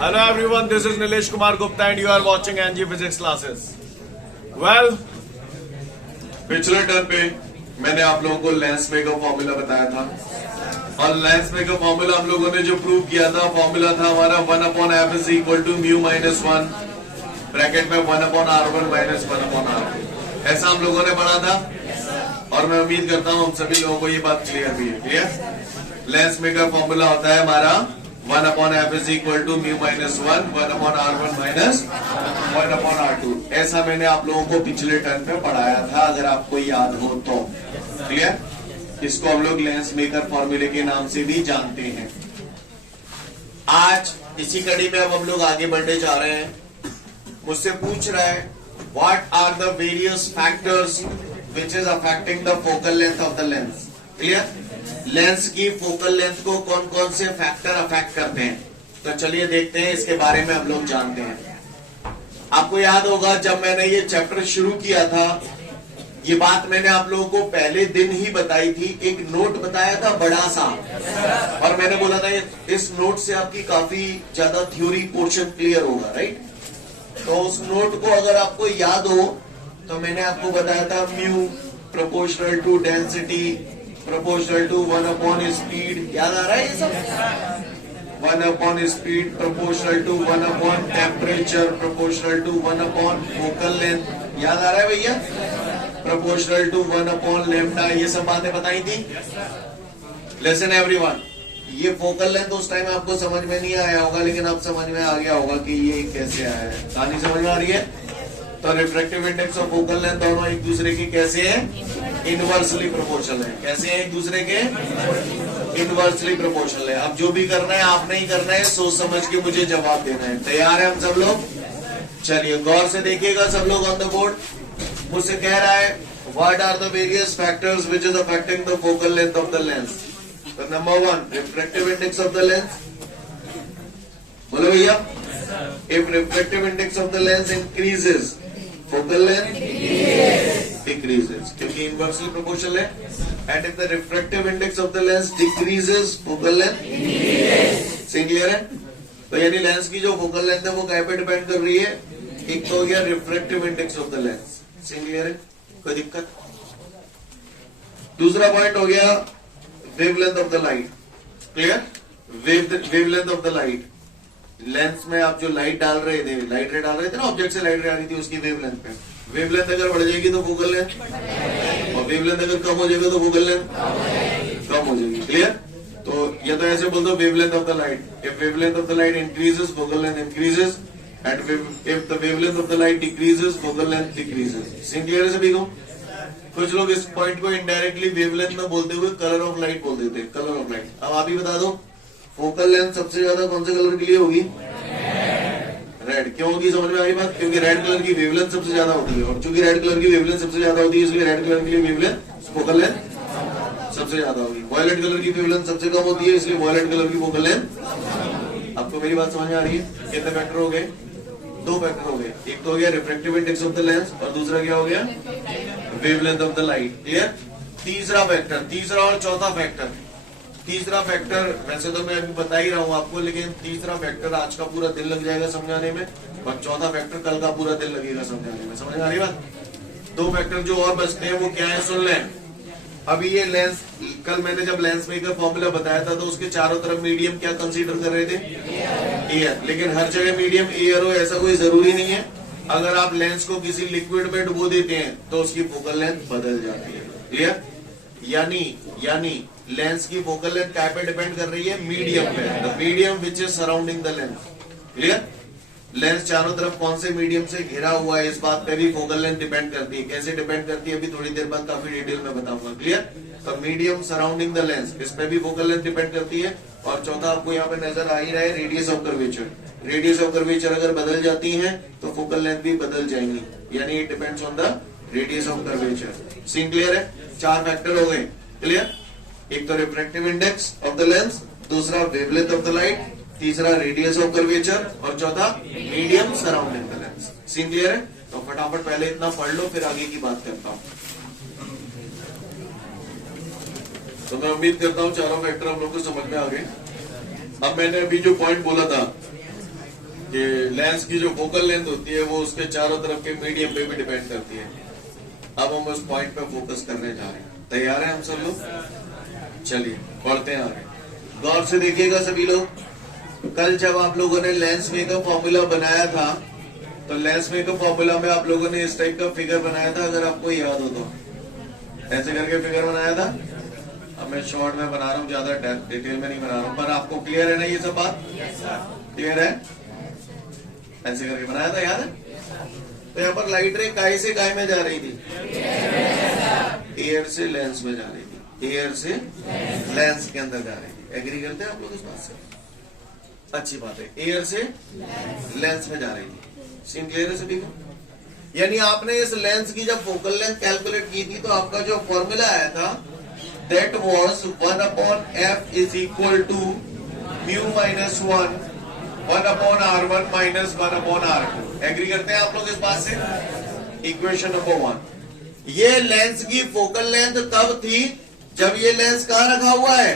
Hello everyone, this is Nilesh Kumar Gupta and you are watching NG Physics classes. Well, पिछले term पे मैंने आप लोगों को लेंस में का फॉर्मूला बताया था और लेंस में का फॉर्मूला हम लोगों ने जो प्रूव किया था फॉर्मूला था हमारा 1/f is equal to mu minus 1 bracket में 1/r1 माइनस 1/r2 ऐसा हम लोगों ने पढ़ा था और मैं उम्मीद करता हूं हम सभी लोगों को ये बात क्लियर भी है। क्लियर? लेंस में का फॉर्मूला होता है हमारा 1/f is equal to mu minus 1 1/r1 minus 1/r2। ऐसा मैंने आप लोगों को पिछले टर्म पे पढ़ाया था अगर आपको याद हो तो। क्लियर? इसको हम लोग लेंस मेकर फॉर्मूले के नाम से भी जानते हैं। आज इसी कड़ी में अब हम लोग आगे बढ़ने जा रहे हैं। मुझसे पूछ रहा है what are the various factors which is affecting the focal length of the lens. Clear? Lens की फोकल लेंथ को कौन कौन से फैक्टर अफेक्ट करते हैं, तो चलिए देखते हैं, इसके बारे में हम लोग जानते हैं। आपको याद होगा जब मैंने ये चैप्टर शुरू किया था, ये बात मैंने आप लोगों को पहले दिन ही बताई थी। एक नोट बताया था बड़ा सा और मैंने बोला था इस नोट से आपकी काफी ज्यादा थ्योरी पोर्शन क्लियर होगा, राइट? तो उस नोट को अगर आपको याद हो तो मैंने आपको बताया था mu proportional to density proportional to 1 speed. याद आ रहा है ये सब? 1 speed proportional to 1 temperature proportional to 1 focal length. याद आ रहा है भैया? Proportional to 1 lambda. ये सब बातें बताई थी। लिसन एवरीवन, ये फोकल लेंथ उस टाइम आपको समझ में नहीं आया होगा लेकिन अब समझ में आ गया होगा कि ये कैसे आया है। कहानी समझ में आ रही है? तो रिफ्रैक्टिव इंडेक्स और फोकल लेंथ दोनों एक दूसरे के कैसे हैं? इनवर्सली प्रोपोर्शनल है। कैसे हैं एक दूसरे के? इनवर्सली प्रोपोर्शनल है। अब जो भी करना है आपने ही करना है, सोच समझ के मुझे जवाब देना है। तैयार है हम सब लोग? चलिए गौर से देखिएगा सब लोग ऑन द बोर्ड। मुझसे कह रहा है what are the various factors which is affecting the focal length of the lens. तो number 1 refractive index of the lens. बोलो भैया। If refractive index of the lens increases focal length decreases, क्योंकि inversely proportional है। And if the refractive index of the lens decreases focal length से clear है? तो यानी lens की जो फोकल लेंथ है वो क्या पे डिपेंड कर रही है? एक तो हो गया refractive index of the lens. से क्लियर है? कोई दिक्कत? दूसरा पॉइंट हो गया wavelength of the light. Clear? Wavelength of the light. Lens में आप जो लाइट डाल रहे थे, लाइट रे डाल रहे थे ना, ऑब्जेक्ट से लाइट रे आ रही थी, उसकी वेवलेंथ पे। वेवलेंथ अगर बढ़ जाएगी तो फोकल लेंथ, और वेवलेंथ अगर कम हो जाएगा तो फोकल लेंथ कम हो जाएगी। क्लियर? तो या तो ऐसे बोल दो wavelength of the light. If wavelength of the light increases focal length increases and if the wavelength of the light decreases focal length decreases. Clear है सभी को? कुछ लोग इस पॉइंट को इनडायरेक्टली वेवलेंथ में बोलते हुए कलर ऑफ लाइट बोल देते हैं। Colour of light. अब आप ही बता दो फोकल लेंथ सबसे ज्यादा कौन से कलर के लिए होगी? रेड। क्यों होगी? समझ में आई बात? क्योंकि रेड कलर की वेवलेंथ सबसे ज्यादा होती है और चूंकि रेड कलर की वेवलेंथ सबसे ज्यादा होती है इसलिए रेड कलर के लिए वेवलेंथ फोकल लेंथ सबसे ज्यादा होगी। वॉयलेट कलर की वेवलेंथ सबसे कम होती है इसलिए वॉयलेट कलर की फोकल लेंथ। आपको मेरी बात समझ में आ रही है? कितने फैक्टर हो गए? 2 फैक्टर हो गए। एक तो हो गया refractive index of the lens और दूसरा क्या हो गया? Wavelength of the light. Clear? तीसरा फैक्टर, तीसरा और चौथा फैक्टर। तीसरा फैक्टर वैसे तो मैं अभी बता ही रहा हूं आपको, लेकिन तीसरा फैक्टर आज का पूरा दिन लग जाएगा समझाने में और चौथा फैक्टर कल का पूरा दिन लगेगा समझाने में। समझ में आ रही बात? 2 फैक्टर जो और बचते हैं वो क्या है सुन लें। अभी ये लेंस, कल मैंने जब लेंस मेकर फॉर्मूला बताया था तो उसके चारों तरफ मीडियम क्या कंसीडर कर रहे थे? एयर। लेकिन हर जगह मीडियम एयर हो ऐसा कोई जरूरी नहीं है। अगर आप लेंस को किसी लिक्विड में डुबो देते हैं तो उसकी फोकल लेंथ बदल जाती है। क्लियर? यानी लेंस की फोकल लेंथ क्या पे डिपेंड कर रही है? मीडियम पे। The medium which is surrounding the lens. Clear? Lens चारों तरफ कौन से मीडियम से घिरा हुआ है इस बात पे भी फोकल लेंथ डिपेंड करती है। कैसे डिपेंड करती है अभी थोड़ी देर बाद काफी डिटेल में बताऊंगा। क्लियर? तो मीडियम सराउंडिंग द लेंस, इस पे भी फोकल लेंथ डिपेंड करती है। और चौथा आपको यहाँ पे नजर आ ही रहा है radius of curvature. Radius of curvature अगर बदल जाती है तो फोकल लेंथ भी बदल जाएंगी। यानी it depends on the radius of curvature. Scene clear है? 4 फैक्टर हो गए। क्लियर? एक तो refractive index of the lens, दूसरा वेवलेंथ ऑफ द लाइट, तीसरा रेडियस ऑफ कर्वेचर और चौथा medium surrounding the lens. Scene clear है? तो फटाफट पहले इतना पढ़ लो फिर आगे की बात करता हूं। तो मैं उम्मीद करता हूं चारों फैक्टर हम लोग को समझ में आ गए। अब मैंने अभी जो पॉइंट बोला था लेंस की जो फोकल लेंथ होती है वो उसके चारों तरफ के मीडियम पे भी डिपेंड करती है। अब हम उस पॉइंट पे फोकस करने जा रहे हैं। तैयार हैं हम सब लोग? चलिए पढ़ते हैं आगे। गौर से देखिएगा सभी लोग। कल जब आप लोगों ने लेंस मेकअप फॉर्मूला बनाया था तो लेंस मेकअप फॉर्मूला में आप लोगों ने इस टाइप का फिगर बनाया था, अगर आपको याद हो तो। ऐसे करके फिगर बनाया था। अब मैं शॉर्ट में बना रहा हूँ, ज्यादा डिटेल में नहीं बना रहा हूँ, पर आपको क्लियर है ना ये सब बात? क्लियर है? ऐसे करके बनाया था, याद है? तो यहाँ पर लाइट रे काय से काय में जा रही थी? एयर से लेंस में जा रही थी। एयर से लेंस के अंदर जा रही थी। एग्री करते हैं आप लोग इस बात से? अच्छी बात है। एयर से लेंस में जा रही थी। सीन क्लियर है सभी को? यानी आपने इस लेंस की जब फोकल लेंथ कैलकुलेट की थी तो आपका जो फॉर्मूला आया था that was 1/f is equal to mu minus 1/r1 minus 1/r2। Agree करते हैं आप लोग इस बात से? Equation number 1। ये लेंस की फोकल लेंथ तब थी जब ये लेंस कहाँ रखा हुआ है?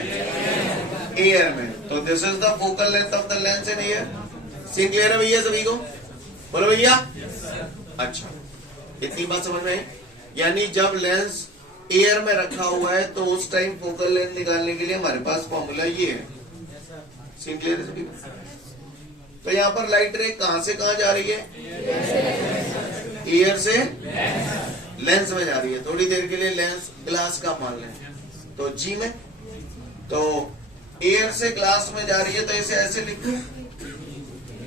एयर में। तो this is the focal length of the lens in air. Scene clear है भैया सभी को? बोलो भैया। अच्छा, इतनी बात समझ में है? यानी जब लेंस एयर में रखा हुआ है तो उस टाइम फोकल लेंथ निकालने के लिए हमारे पास फॉर्मूला ये है। सीन क्लियर है सभी को? तो यहाँ पर लाइट रे कहां से कहां जा रही है? एयर से लेंस में जा रही है। थोड़ी देर के लिए लेंस ग्लास का मान लें तो जी में, तो एयर से ग्लास में जा रही है तो इसे ऐसे लिखो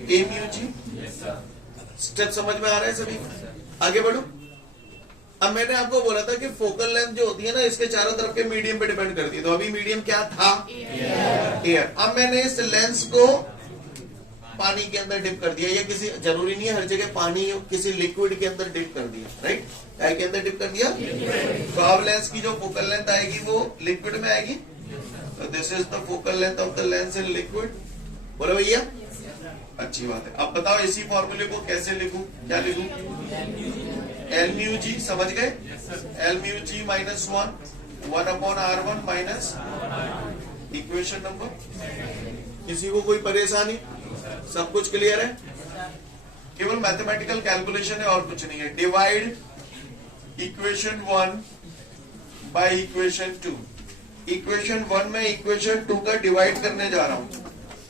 ए म्यू जी। स्टेप समझ में आ रहा है सभी? आगे बढ़ो। अब मैंने आपको बोला था कि फोकल लेंथ जो होती है ना इसके चारों तरफ के मीडियम पे डिपेंड करती है। तो अभी मीडियम क्या था? एयर। अब मैंने इस लेंस को पानी के अंदर डिप कर दिया। ये किसी जरूरी नहीं है हर जगह पानी, किसी लिक्विड के अंदर डिप कर दिया, राइट? क्या के अंदर डिप कर दिया? तो अब लेंस की जो फोकल लेंथ आएगी वो लिक्विड में आएगी। तो this is the focal length of the lens in liquid. बोलो भैया। अच्छी बात है। अब बताओ इसी फॉर्मूले को कैसे लिखूं? क्या लिखूं? एल म्यू जी, समझ गए? एल म्यू जी minus 1/r1 minus equation number. किसी को कोई परेशानी? सब कुछ क्लियर है? केवल मैथमेटिकल कैलकुलेशन है और कुछ नहीं है। Divide equation 1 by equation 2। Equation 1 में इक्वेशन 2 का डिवाइड करने जा रहा हूं।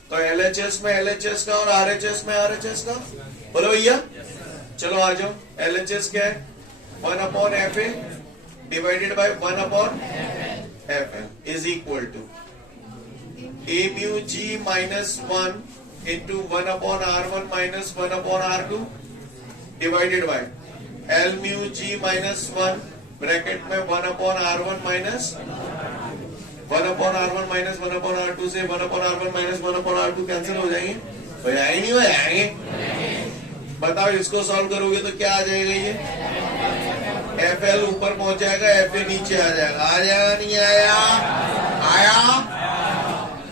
तो LHS में LHS का और RHS में RHS का। बोलो भैया। चलो आ जाओ। LHS क्या है? 1/FA divided by 1/FL is equal to A mu ji minus 1 into 1/r1 minus 1/r2 divided by L mu ji minus 1 bracket में 1/r1 minus 1/r1 minus 1/r2 से 1/r1 माइनस 1/r2 कैंसिल हो जाएंगे? हो जाएंगे नहीं हो जाएंगे? बताओ इसको सॉल्व करोगे तो क्या आ जाएगा? ये FL ऊपर पहुंच जाएगा, FA नीचे आ जाएगा। आ जाएगा नहीं आया? आया।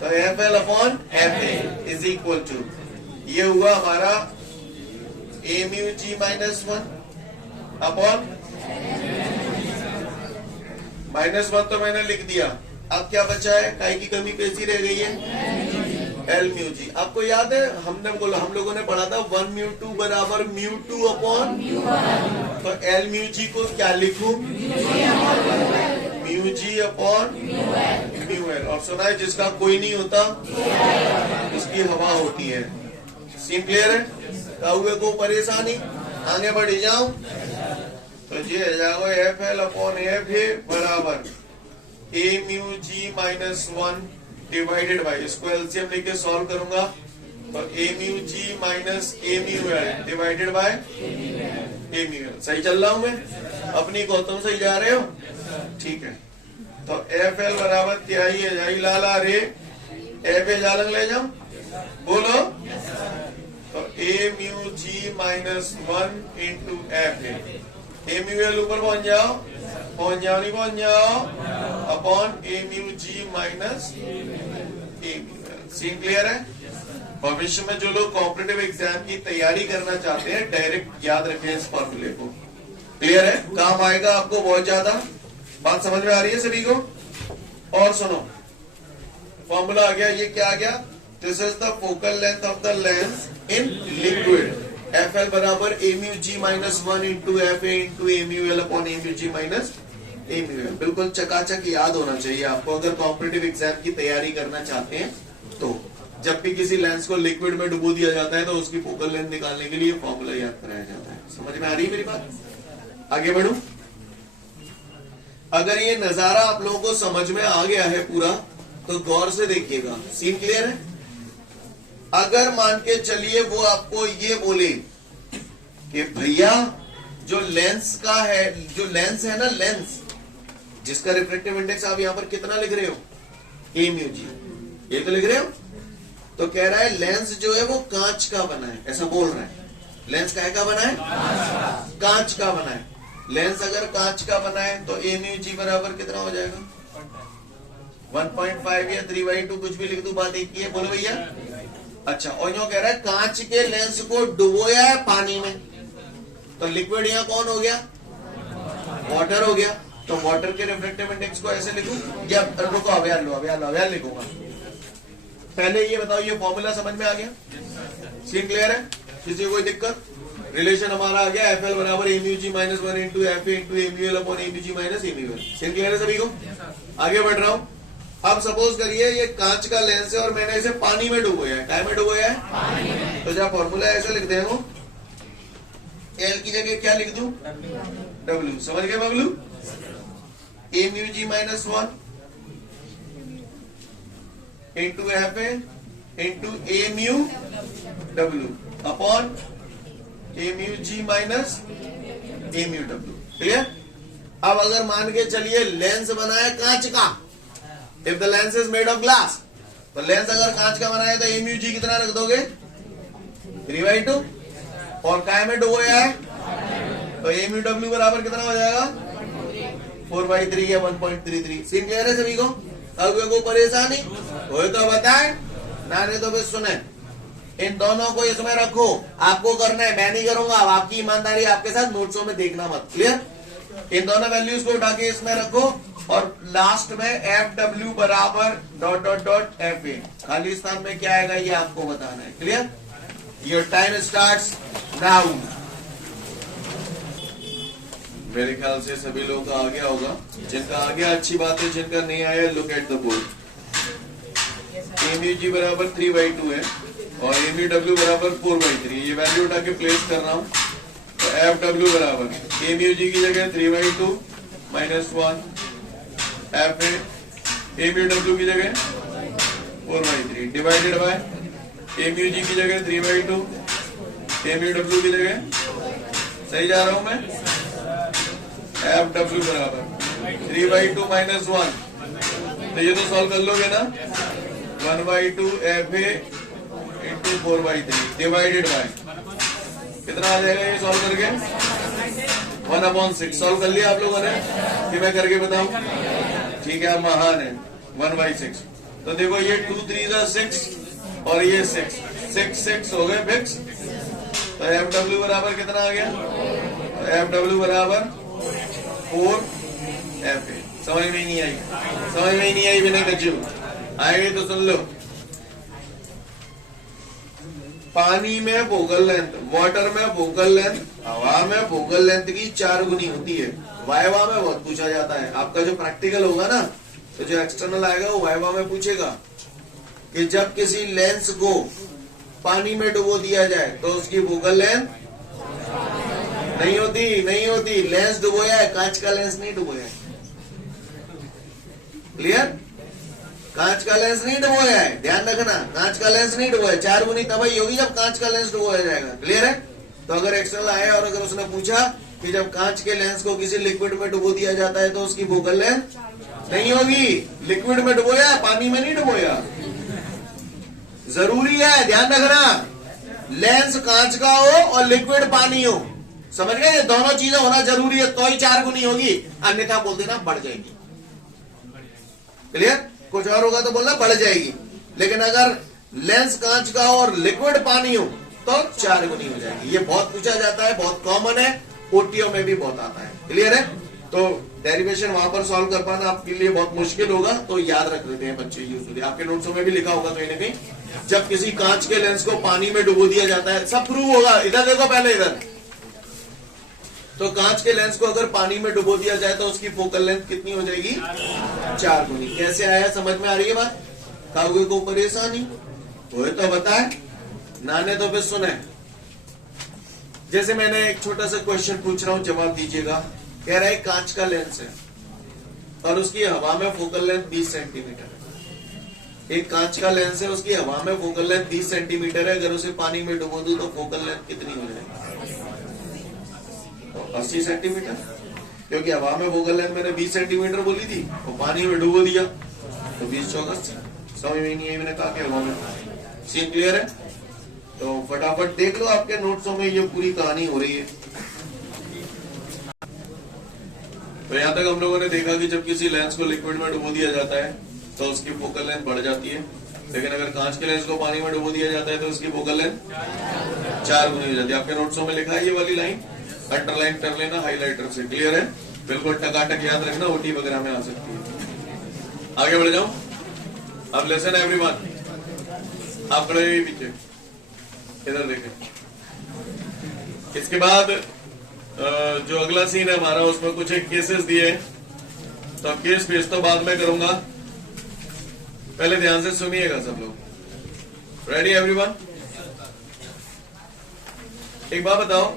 तो FL upon FA is equal to ये हुआ हमारा A mu ji minus 1 upon -1 तो मैंने लिख दिया। अब क्या बचा है? काय की कमी कैसी रह गई है? एल म्यू जी। आपको याद है हमने बोला, हम लोगों ने पढ़ा था 1 म्यू 2 बराबर म्यू 2 अपॉन। तो एल म्यू जी को क्या लिखूं? Mu G upon mu L. और सुना है जिसका कोई नहीं होता उसकी हवा होती है। सीन क्लियर है? कहुए को परेशानी? आगे बढ़ी जाऊं तो ये जाओ FL अपॉन FA बराबर A mu ji minus 1 divided by, इसको एलसीएम लेके सॉल्व करूंगा तो A mu ji minus A mu L divided by A mu L. सही चल रहा हूं मैं? अपनी गौतम सही जा रहे हो? ठीक है। तो FL बराबर क्या ही है? जाई लाला रे FA जालंग ले जाओ। बोलो। तो A mu ji minus 1 into FA। A mu L ऊपर पहुंच जाओ, नहीं पहुंच जाओ, upon A mu ji minus A mu L. Scene clear है? भविष्य में जो लोग कॉम्पिटिटिव एग्जाम की तैयारी करना चाहते हैं डायरेक्ट याद रखें इस फॉर्मूले को। क्लियर है? काम आएगा आपको बहुत ज्यादा। बात समझ में आ रही है सभी को? और सुनो, फॉर्मूला आ गया। ये क्या आ गया? This is the focal length of the lens in liquid. FL बराबर AμG minus 1 into FA into AμL upon AμG minus AμL. बिल्कुल चकाचक याद होना चाहिए आपको अगर कॉम्पिटिटिव एग्जाम की तैयारी करना चाहते हैं तो. जब भी किसी लेंस को लिक्विड में डुबो दिया जाता है तो उसकी फोकल लेंथ निकालने के लिए फॉर्मूला याद कराया जाता है. समझ में आ रही है मेरी बात? आगे बढ़ू. अगर ये नजारा आप लोगों को समझ में आ गया है पूरा तो गौर से देखिएगा. सीन क्लियर है? अगर मान के चलिए वो आपको ये बोले कि भैया जो लेंस का है, जो लेंस है ना, लेंस जिसका रिफ्रैक्टिव इंडेक्स आप यहां पर कितना लिख रहे हो, AμG, ये तो लिख रहे हो. तो कह रहा है लेंस जो है वो कांच का बना है, ऐसा बोल रहा है. लेंस काय का बना है? कांच का बना है. लेंस अगर कांच का बना है तो AμG बराबर कितना हो जाएगा? 1.5 या 3/2 कुछ भी लिख दू, बात एक ही है. बोलो भैया. अच्छा, और यो कह रहा है कांच के लेंस को डुबोया है पानी में, तो लिक्विड यहां कौन हो गया? वाटर हो गया. तो वाटर के रिफ्रैक्टिव इंडेक्स को ऐसे लिखूं या रुको, अब लिखूंगा. पहले ये बताओ, ये फॉर्मूला समझ में आ गया? सीन क्लियर है? किसी को कोई दिक्कत? रिलेशन हमारा आ गया FL बराबर AμG minus 1 into FA into AμL upon AmG minus AmL. Scene clear है सभी को? आगे बढ़ रहा हूं. अब सपोज करिए ये कांच का लेंस है और मैंने इसे पानी में डुबोया है. काय में डुबोया है? पानी में. तो जब फॉर्मूला ऐसे लिखते हैं वो L की जगह क्या लिख दूं? W. समझ गए Bablu? AμG minus 1 into FA into AμW upon AμG minus AμW. Clear? अब अगर मान के चलिए लेंस बना है कांच का, if the lens is made of glass, तो लेंस अगर कांच का बना है तो AμG कितना रख दोगे? 3/2. और काय में डुबोया है तो AμW बराबर कितना हो जाएगा? 4/3 या 1.33. सीन क्लियर है सभी को? अब को परेशानी हो तो बताए ना, नहीं तो फिर सुने. इन दोनों को इसमें रखो, आपको करना है, मैं नहीं करूंगा. अब आपकी ईमानदारी आपके साथ, नोट्सों में देखना मत. क्लियर? इन दोनों वैल्यूज को उठा के इसमें रखो और लास्ट में FW बराबर डॉट डॉट डॉट FA. खाली स्थान में क्या आएगा ये आपको बताना है. Clear? Your time starts now. मेरे ख्याल से सभी लोगों का आ गया होगा. जिनका आ गया अच्छी बात है, जिनका नहीं आया look at the board. AμG बराबर 3/2 है और AmW बराबर 4/3. ये वैल्यू उठा के प्लेस कर रहा हूं. तो FW बराबर AmG की जगह 3/2 माइनस 1 FA AmW की जगह 4/3 डिवाइडेड बाय AmG की जगह 3/2 AmW की जगह, सही जा रहा हूं मैं, FW बराबर 3/2 माइनस 1. तो ये तो सॉल्व कर लोगे ना. 1/2 FA इंटू 4/3 डिवाइडेड बाय कितना आ जाएगा ये सॉल्व करके? 1/6. सॉल्व कर लिया आप लोगों ने कि मैं करके बताऊं? ठीक है, आप महान है. 1/6. तो देखो ये 2 3 6 और ये 6 हो गए फिक्स. तो FW बराबर कितना आ गया? तो FW बराबर 4 FA. समझ में ही नहीं आई? समझ में ही नहीं आई बिना कच्चू आएगी तो सुन लो. पानी में फोकल लेंथ, वाटर में फोकल लेंथ, हवा में फोकल लेंथ की 4 गुनी होती है. वाइवा में बहुत पूछा जाता है. आपका जो प्रैक्टिकल होगा ना, तो जो एक्सटर्नल आएगा वो वाइवा में पूछेगा कि जब किसी लेंस को पानी में डुबो दिया जाए तो उसकी फोकल लेंथ नहीं होती. लेंस डुबोया है, कांच का लेंस नहीं डुबोया है. क्लियर? कांच का लेंस नहीं डुबोया है, ध्यान रखना. कांच का लेंस नहीं डुबोया. 4 गुनी तबाही होगी जब कांच का लेंस डुबोया जाएगा. क्लियर है? तो अगर एक्सटर्नल आया और अगर उसने पूछा कि जब कांच के लेंस को किसी लिक्विड में डुबो दिया जाता है तो उसकी फोकल लेंथ नहीं होगी. लिक्विड में डुबोया, पानी में नहीं डुबोया. जरूरी है, ध्यान रखना. लेंस कांच का हो और लिक्विड पानी हो, समझ गए? ये दोनों चीजें होना जरूरी है, तो ही 4 गुनी होगी. अन्यथा बोल देना बढ़ जाएगी. क्लियर? कुछ और होगा तो बोलना बढ़ जाएगी. लेकिन अगर लेंस कांच का और लिक्विड पानी हो तो 4 गुनी हो जाएगी. ये बहुत पूछा जाता है, बहुत कॉमन है, ओटीओ में भी बहुत आता है. क्लियर है? तो डेरिवेशन वहां पर सॉल्व कर पाना आपके लिए बहुत मुश्किल होगा, तो याद रख लेते हैं बच्चे. यूजुअली आपके नोट्सों में भी लिखा होगा कहीं ना कहीं. जब किसी कांच के लेंस को पानी में डुबो दिया जाता है, सब प्रूव होगा, इधर देखो पहले इधर। तो कांच के लेंस को अगर पानी में डुबो दिया जाए तो उसकी फोकल लेंथ कितनी हो जाएगी? 4 गुनी। कैसे आया, समझ में आ रही है बात? काउगे को परेशानी वो तो बताए, नाने तो फिर सुने। जैसे मैंने एक छोटा सा क्वेश्चन पूछ रहा हूं, जवाब दीजिएगा। कह रहा है कांच का लेंस है और उसकी हवा में फोकल लेंथ 20 सेंटीमीटर है। एक कांच का लेंस है, उसकी हवा में फोकल लेंथ 20 सेंटीमीटर है। अगर उसे पानी में डुबो दूं तो फोकल लेंथ कितनी हो जाएगी? 80 सेंटीमीटर। क्योंकि हवा में फोकल लेंथ मैंने 20 सेंटीमीटर बोली थी और पानी में डुबो दिया तो 20 चौक 80। समझ में नहीं है मैंने कहा कि हवा में। सीन क्लियर है? तो फटाफट देख लो, आपके नोट्सों में ये पूरी कहानी हो रही है। तो यहां तक हम लोगों ने देखा कि जब किसी लेंस को लिक्विड में डुबो दिया जाता है तो उसकी फोकल लेंथ बढ़ जाती है, लेकिन अगर कांच के लेंस को पानी में डुबो दिया जाता है तो उसकी फोकल लेंथ 4 गुनी हो जाती है। आपके नोट्सों में लिखा है ये वाली लाइन, अंडरलाइन कर लेना हाइलाइटर से। क्लियर है? बिल्कुल टकाटक याद रखना, ओटी वगैरह में आ सकती है। आगे बढ़ जाओ। अब लेसन एवरीवन, आप खड़े हुए पीछे, इधर देखें। इसके बाद जो अगला सीन है हमारा, उसमें कुछ एक केसेस दिए, तो केस पेश तो बाद में करूंगा, पहले ध्यान से सुनिएगा सब लोग। Ready everyone? एक बात बताओ,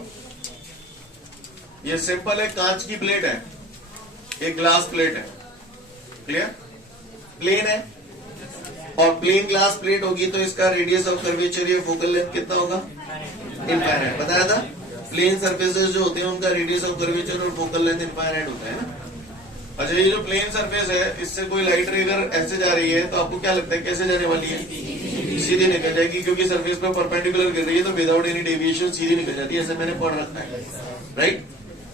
ये सिंपल है, कांच की प्लेट है, एक ग्लास प्लेट है। क्लियर? प्लेन है और प्लेन ग्लास प्लेट होगी तो इसका रेडियस ऑफ कर्वेचर, ये फोकल लेंथ कितना होगा? इनफाइनाइट। बताया था प्लेन सरफेसेस जो होते हैं उनका रेडियस ऑफ कर्वेचर और फोकल लेंथ इनफाइनाइट होता है ना। अच्छा, ये जो प्लेन सरफेस है, इससे कोई लाइट रे अगर ऐसे जा रही है तो आपको क्या लगता है कैसे जाने वाली है? सीधी निकल जाएगी, क्योंकि सरफेस पे परपेंडिकुलर गिर रही है तो विदाउट एनी डेविएशन सीधी निकल जाती है। ऐसे मैंने पढ़ रखा है, राइट?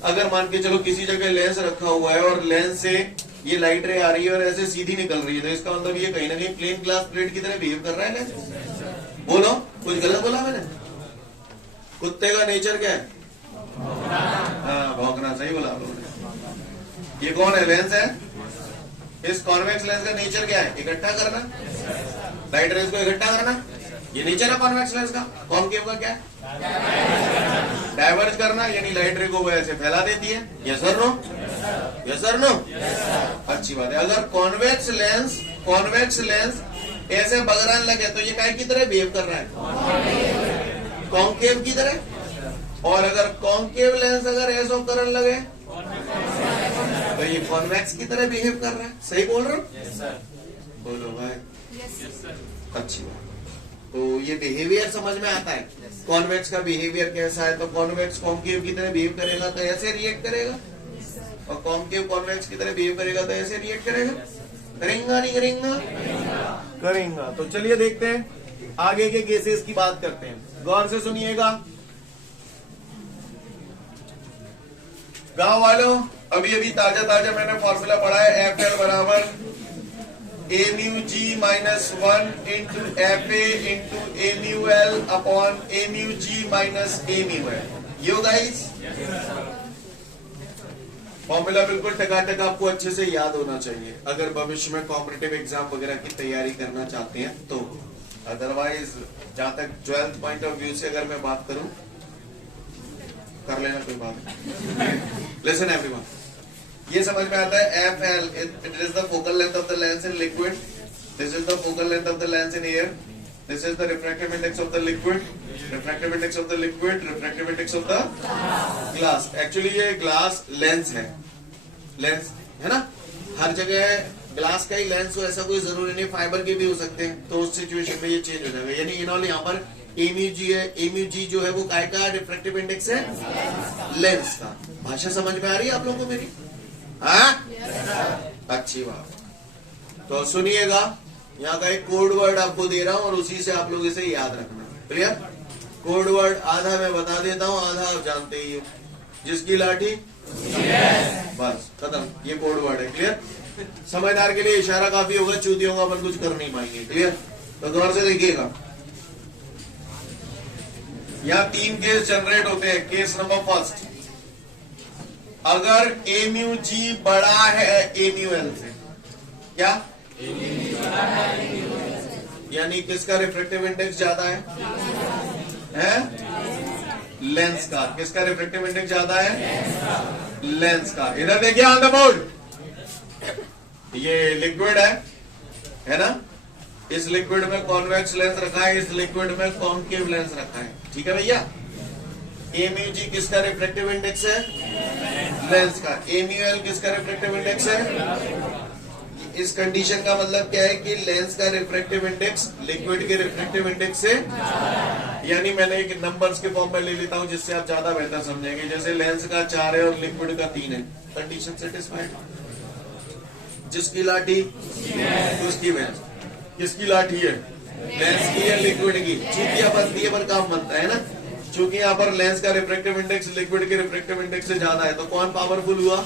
अगर मान के चलो किसी जगह लेंस रखा हुआ है और लेंस से ये लाइट रे आ रही है और ऐसे सीधी निकल रही है, तो इसका मतलब ये कहीं ना कहीं प्लेन ग्लास प्लेट की तरह बिहेव कर रहा है लेंस। बोलो, कुछ गलत बोला मैंने? कुत्ते का नेचर क्या है? हाँ, भौंकना। सही बोला आप लोगों ने। ये कौन है? लेंस है। इस कॉन्वेक्स लेंस का नेचर क्या है? इकट्ठा करना, लाइट रेज को इकट्ठा करना। ये नेचर है कॉन्वेक्स लेंस का। कॉनकेव का क्या है? डाइवर्ज करना, यानी लाइट रे को वो ऐसे फैला देती है। यस और नो? यस और नो? अच्छी बात है। अगर कॉन्वेक्स लेंस ऐसे बगरान लगे तो ये काय की तरह बिहेव कर रहा है? कॉन्केव की तरह। और अगर कॉन्केव लेंस अगर ऐसा करने लगे तो ये कॉन्वेक्स की तरह बिहेव कर रहा है। सही बोल रहा हूँ? बोलो भाई। अच्छी बात। तो ये बिहेवियर समझ में आता है, कॉन्वेक्स का बिहेवियर कैसा है। तो कॉन्वेक्स कॉन्केव की तरह बिहेव करेगा तो ऐसे रिएक्ट करेगा, और कॉन्केव कॉन्वेक्स की तरह बिहेव करेगा तो ऐसे रिएक्ट करेगा। करेंगा नहीं करेंगा? करेंगा। तो चलिए देखते हैं, आगे के केसेस की बात करते हैं। गौर से सुनिएगा गांव वालों। अभी ताजा मैंने फॉर्मूला पढ़ा है, FL बराबर AμG minus 1 into FA into AμL upon AμG minus AμL। Yo guys, formula बिल्कुल टकाटक आपको अच्छे से याद होना चाहिए अगर भविष्य में कॉम्पिटिटिव एग्जाम वगैरह की तैयारी करना चाहते हैं तो। अदरवाइज जहां तक 12th पॉइंट ऑफ व्यू से अगर मैं बात करूं, कर लेना कोई बात। लिसन एवरीवन, ये समझ में आता है FL, it is the focal length of the lens in liquid, this is the focal length of the lens in air, this is the refractive index of the liquid, refractive index of the liquid, refractive index of the glass. Actually ये glass lens है, lens है ना। हर जगह glass का ही lens हो ऐसा कोई जरूरी नहीं, फाइबर के भी हो सकते हैं। तो उस सिचुएशन में ये चेंज हो जाएगा। यानी इनऑल यहाँ पर AμG है, AμG जो है वो काय का रिफ्रैक्टिव इंडेक्स है? लेंस का। भाषा समझ में आ रही है आप लोगों को मेरी? हाँ, अच्छी बात। तो सुनिएगा, यहाँ का एक कोड वर्ड आपको दे रहा हूं और उसी से आप लोग इसे याद रखना। क्लियर? कोड वर्ड आधा मैं बता देता हूँ, आधा आप जानते ही हो। जिसकी लाठी बस खत्म, ये कोड वर्ड है। क्लियर? समझदार के लिए इशारा काफी होगा, चूतियों का अपन कुछ कर नहीं पाएंगे। क्लियर? तो गौर से देखिएगा, यहाँ 3 केस जनरेट होते हैं। केस नंबर फर्स्ट, अगर AμG बड़ा है AμL से, क्या यानी किसका रिफ्रैक्टिव इंडेक्स ज्यादा है? लेंस का। किसका रिफ्रैक्टिव इंडेक्स ज्यादा है? लेंस का। इधर देखिए ऑन द बोर्ड, ये लिक्विड है ना? इस लिक्विड में कॉन्वेक्स लेंस रखा है, इस लिक्विड में कॉन्केव लेंस रखा है। ठीक है भैया? एमयूजी किसका रिफ्रैक्टिव इंडेक्स है? लेंस का। एमयूएल किसका रिफ्रैक्टिव इंडेक्स है? इस कंडीशन का मतलब क्या है कि लेंस का रिफ्रैक्टिव इंडेक्स लिक्विड के रिफ्रैक्टिव इंडेक्स से, यानी मैंने एक नंबर्स के फॉर्म में ले लेता हूं जिससे आप ज्यादा बेहतर समझेंगे। जैसे लेंस का 4 है और लिक्विड का 3 है, कंडीशन सेटिस्फाइड। जिसकी लाठी उसकी भैंस। किसकी लाठी है? लेंस की या लिक्विड की? चूतिया बनती है पर काम बनता है ना। चूंकि यहाँ पर लेंस का रिफ्रैक्टिव इंडेक्स लिक्विड के रिफ्रैक्टिव इंडेक्स से ज्यादा है, तो कौन पावरफुल हुआ?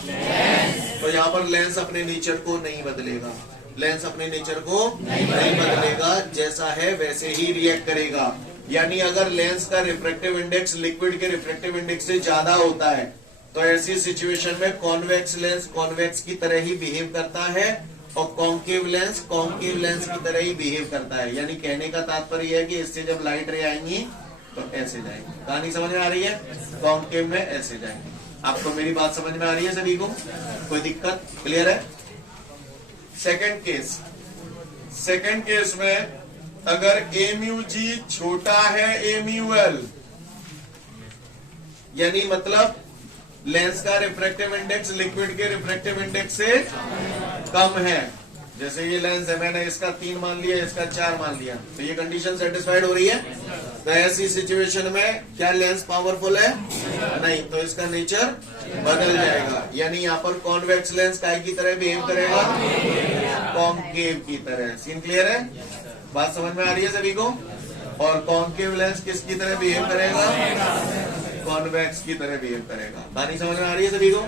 तो यहाँ पर लेंस अपने नेचर को नहीं बदलेगा। लेंस अपने नेचर को नहीं बदलेगा, जैसा है वैसे ही रिएक्ट करेगा। यानी अगर लेंस का रिफ्रैक्टिव इंडेक्स लिक्विड के रिफ्रैक्टिव इंडेक्स से ज्यादा होता है, तो ऐसी सिचुएशन में कॉन्वेक्स लेंस कॉन्वेक्स की तरह ही बिहेव करता है और कॉन्केव लेंस कॉन्केव लेंस की तरह ही बिहेव करता है। यानी कहने का तात्पर्य है कि इससे जब लाइट रे आएंगी तो ऐसे जाएंगी। कहानी समझ में आ रही है? कॉन्केव में ऐसे जाएंगे। आपको मेरी बात समझ में आ रही है सभी को? कोई दिक्कत? क्लियर है? सेकंड केस में अगर एमयूजी छोटा है एमयूएल, यानी मतलब लेंस का रिफ्रैक्टिव इंडेक्स लिक्विड के रिफ्रैक्टिव इंडेक्स से कम है। जैसे ये लेंस है, मैंने इसका 3 मान लिया, इसका 4 मान लिया, तो ये कंडीशन सेटिस्फाइड हो रही है। तो ऐसी सिचुएशन में क्या लेंस पावरफुल है? नहीं, तो इसका नेचर बदल जाएगा। यानी यहाँ पर कॉन्वेक्स लेंस काय की तरह बिहेव करेगा? कॉन्केव की तरह। सीन क्लियर है? बात समझ में आ रही है सभी को? और कॉन्केव लेंस किसकी तरह बिहेव करेगा? कॉन्वेक्स की तरह बिहेव करेगा। कहानी समझ में आ रही है सभी को?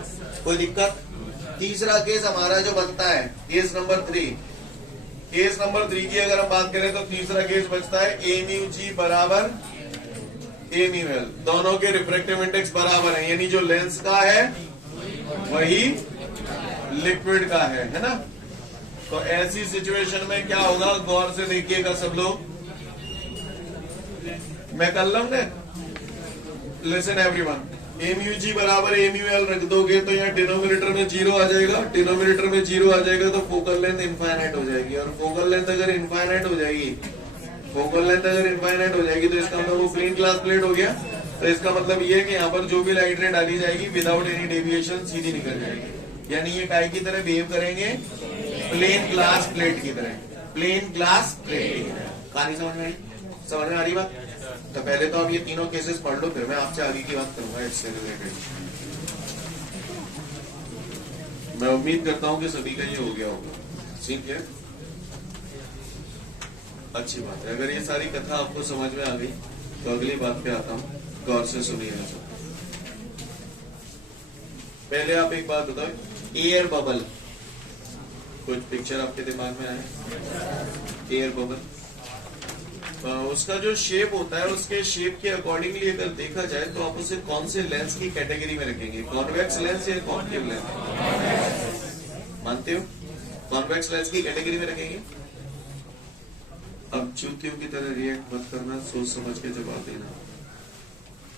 कोई दिक्कत? तीसरा केस हमारा जो बनता है, केस नंबर 3। केस नंबर 3 की अगर हम बात करें तो तीसरा केस बचता है एमयूजी बराबर एमयूएल। दोनों के रिफ्रैक्टिव इंडेक्स बराबर है, यानी जो लेंस का है वही लिक्विड का है ना? तो ऐसी सिचुएशन में क्या होगा, गौर से देखिएगा सब लोग। मैं कर लूं ना, लिसन एवरीवन। एमयूजी बराबर एमयूएल रख दोगे तो यहाँ डिनोमिनेटर में 0 आ जाएगा। डिनोमिनेटर में 0 आ जाएगा तो फोकल लेंथ इनफाइनाइट हो जाएगी, और फोकल लेंथ अगर इनफाइनाइट हो जाएगी, तो इसका मतलब वो प्लेन ग्लास प्लेट हो गया। तो इसका मतलब ये है कि यहाँ पर जो भी लाइट रे डाली जाएगी विदाउट एनी डेविएशन सीधी निकल जाएगी। यानी ये काय की तरह बिहेव करेंगे? प्लेन ग्लास प्लेट की तरह। प्लेन ग्लास प्लेट की तरह। कहानी समझ में आई? समझ में आ रही बात? तो पहले तो आप ये तीनों केसेस पढ़ लो, फिर मैं आपसे आगे की बात करूंगा इससे रिलेटेड। मैं उम्मीद करता हूं कि सभी का ये हो गया होगा। ठीक है, अच्छी बात है। अगर ये सारी कथा आपको समझ में आ गई तो अगली बात पे आता हूं, गौर से सुनिएगा सब। पहले आप एक बात बताओ, एयर बबल, कुछ पिक्चर आपके दिमाग में आए? एयर बबल, उसका जो शेप होता है, उसके शेप के अकॉर्डिंगली अगर देखा जाए तो आप उसे कौन से लेंस की कैटेगरी में रखेंगे? कॉन्वेक्स लेंस या कॉन्केव लेंस? मानते हो? कॉन्वेक्स लेंस की कैटेगरी में रखेंगे। अब चूतियों की तरह रिएक्ट मत करना, सोच समझ के जवाब देना।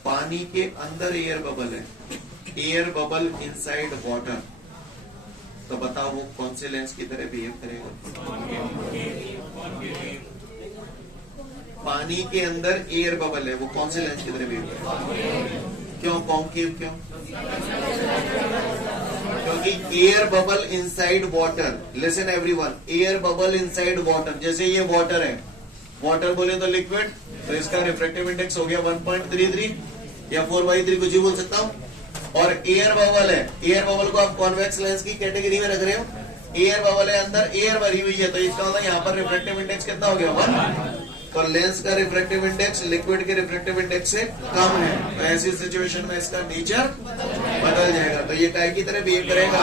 पानी के अंदर एयर बबल है, एयर बबल इनसाइड वाटर, तो बताओ वो कौन से लेंस की तरह बिहेव करेगा? पानी के अंदर एयर बबल है, वो कौन से लेंस की तरह बिहेव करेगा? क्यों कॉन्केव? क्यों? क्योंकि air bubble inside water. Listen everyone, air bubble inside water. जैसे ये वाटर है, वाटर बोले तो लिक्विड, तो इसका रिफ्रैक्टिव इंडेक्स हो गया 1.33 या 4/3, कुछ भी बोल सकता हूं। और एयर बबल है, एयर बबल को आप कॉन्वेक्स लेंस की कैटेगरी में रख रहे हो। एयर बबल है, अंदर एयर भरी हुई है, तो इसका मतलब यहाँ पर रिफ्रैक्टिव इंडेक्स कितना हो गया? 1। तो लेंस का रिफ्रैक्टिव इंडेक्स लिक्विड के रिफ्रैक्टिव इंडेक्स से कम है, तो ऐसी सिचुएशन में इसका नेचर बदल जाएगा। तो ये काय की तरह बिहेव करेगा?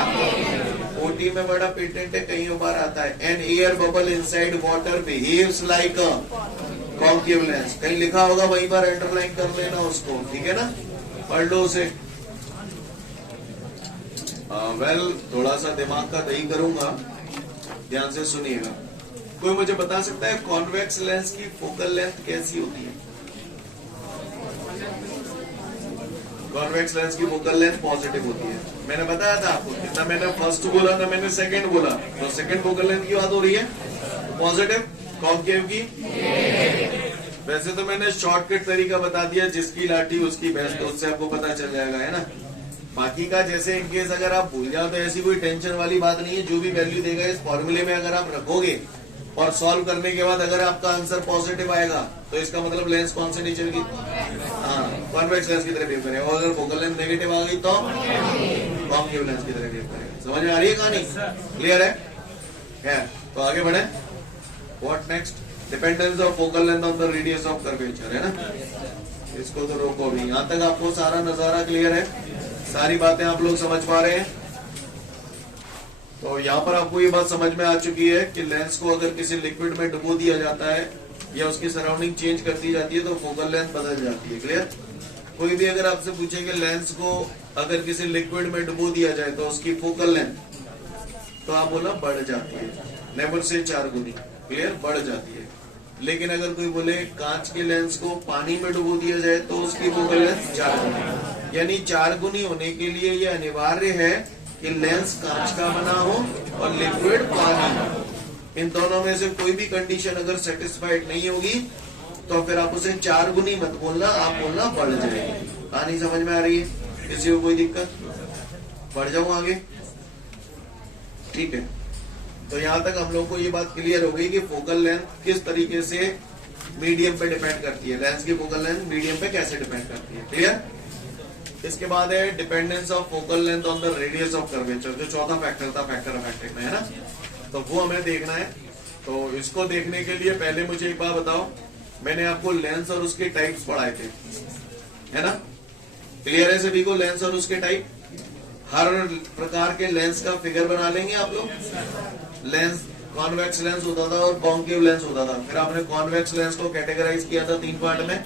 ओटी में बड़ा पेटेंट है, कई बार आता है, an air bubble inside water behaves like a concave lens. कहीं लिखा होगा, वहीं पर अंडरलाइन कर लेना उसको, ठीक है ना? पढ़ लो उसे। वेल, थोड़ा सा दिमाग का दही करूंगा, ध्यान से सुनिएगा। कोई मुझे बता सकता है कॉन्वेक्स लेंस की फोकल लेंथ कैसी होती है? कॉन्वेक्स लेंस की फोकल लेंथ पॉजिटिव होती है। मैंने बताया था आपको, ना मैंने फर्स्ट बोला ना मैंने सेकंड बोला, तो सेकंड फोकल लेंथ की बात हो रही है पॉजिटिव। कॉन्केव की वैसे तो मैंने शॉर्टकट तरीका बता दिया, जिसकी लाठी उसकी भैंस, तो उससे आपको पता चल जाएगा, है ना। बाकी का जैसे इनकेस अगर आप भूल जाओ तो ऐसी कोई टेंशन वाली बात नहीं है। जो भी वैल्यू देगा इस फॉर्मूले में अगर आप रखोगे और सॉल्व करने के बाद अगर आपका आंसर पॉजिटिव आएगा तो इसका मतलब लेंस कौन से नेचर की, हाँ, कॉन्वेक्स लेंस की तरह बिहेव करेगा। और अगर फोकल लेंथ नेगेटिव आ गई तो कॉन्केव लेंस की तरह बिहेव करेगा। समझ में आ रही है कहानी? क्लियर है? तो आगे बढ़े। What next? Dependence of focal length on the radius of curvature, है ना। इसको तो रोको भी। यहाँ तक आपको सारा नजारा क्लियर है, सारी बातें आप लोग समझ पा रहे हैं। तो यहाँ पर आपको ये बात समझ में आ चुकी है कि लेंस को अगर किसी लिक्विड में डुबो दिया जाता है या उसकी सराउंडिंग चेंज कर दी जाती है तो फोकल लेंथ बदल जाती है। क्लियर? कोई भी अगर आपसे पूछे कि लेंस को अगर किसी लिक्विड में डुबो दिया जाए तो उसकी फोकल लेंथ, तो आप बोला बढ़ जाती है, नेवर से 4 गुनी। क्लियर? बढ़ जाती है। लेकिन अगर कोई बोले कांच के लेंस को पानी में डुबो दिया जाए तो उसकी फोकल लेंथ 4 गुनी, यानी 4 गुनी होने के लिए यह अनिवार्य है कि लेंस कांच का बना हो और लिक्विड पानी। इन दोनों में से कोई भी कंडीशन अगर सेटिस्फाइड नहीं होगी तो फिर आप उसे 4 गुनी मत बोलना, आप बोलना बढ़ जाएगी। कहानी समझ में आ रही है? किसी को कोई दिक्कत? बढ़ जाऊं आगे? ठीक है। तो यहाँ तक हम लोग को ये बात क्लियर हो गई कि फोकल लेंथ किस तरीके से मीडियम पे डिपेंड करती है। लेंस की फोकल लेंथ मीडियम पे कैसे डिपेंड करती है। क्लियर? इसके बाद है dependence of focal length on the radius of curvature, जो चौथा फैक्टर था फैक्टर ऑफ एक्टिव में, है ना। तो वो हमें देखना है। तो इसको देखने के लिए पहले मुझे एक बात बताओ, मैंने आपको लेंस और उसके टाइप्स पढ़ाए थे, है ना। क्लियर है सभी को? लेंस और उसके टाइप, हर प्रकार के लेंस का फिगर बना लेंगे आप लोग। लेंस कॉन्वेक्स लेंस होता था और कॉन्केव लेंस होता था। फिर आपने कॉन्वेक्स लेंस को कैटेगराइज किया था 3 पार्ट में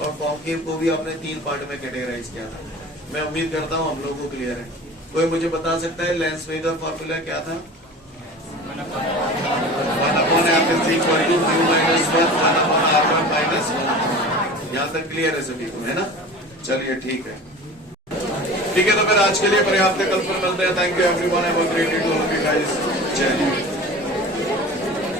और कॉन्केव को भी आपने 3 पार्ट में कैटेगराइज किया था। मैं उम्मीद करता हूँ हम लोगों को क्लियर है। कोई मुझे बता सकता है लेंस फिगर फॉर्मूला क्या था? 1/f=2 - 1/r1 - 1। यहाँ तक क्लियर है सभी को, है ना। चलिए ठीक है। ठीक है, तो फिर आज के लिए पर्याप्त है। कल फिर मिलते हैं। Thank you everyone. Have a great day to all of you guys. जय हिंद।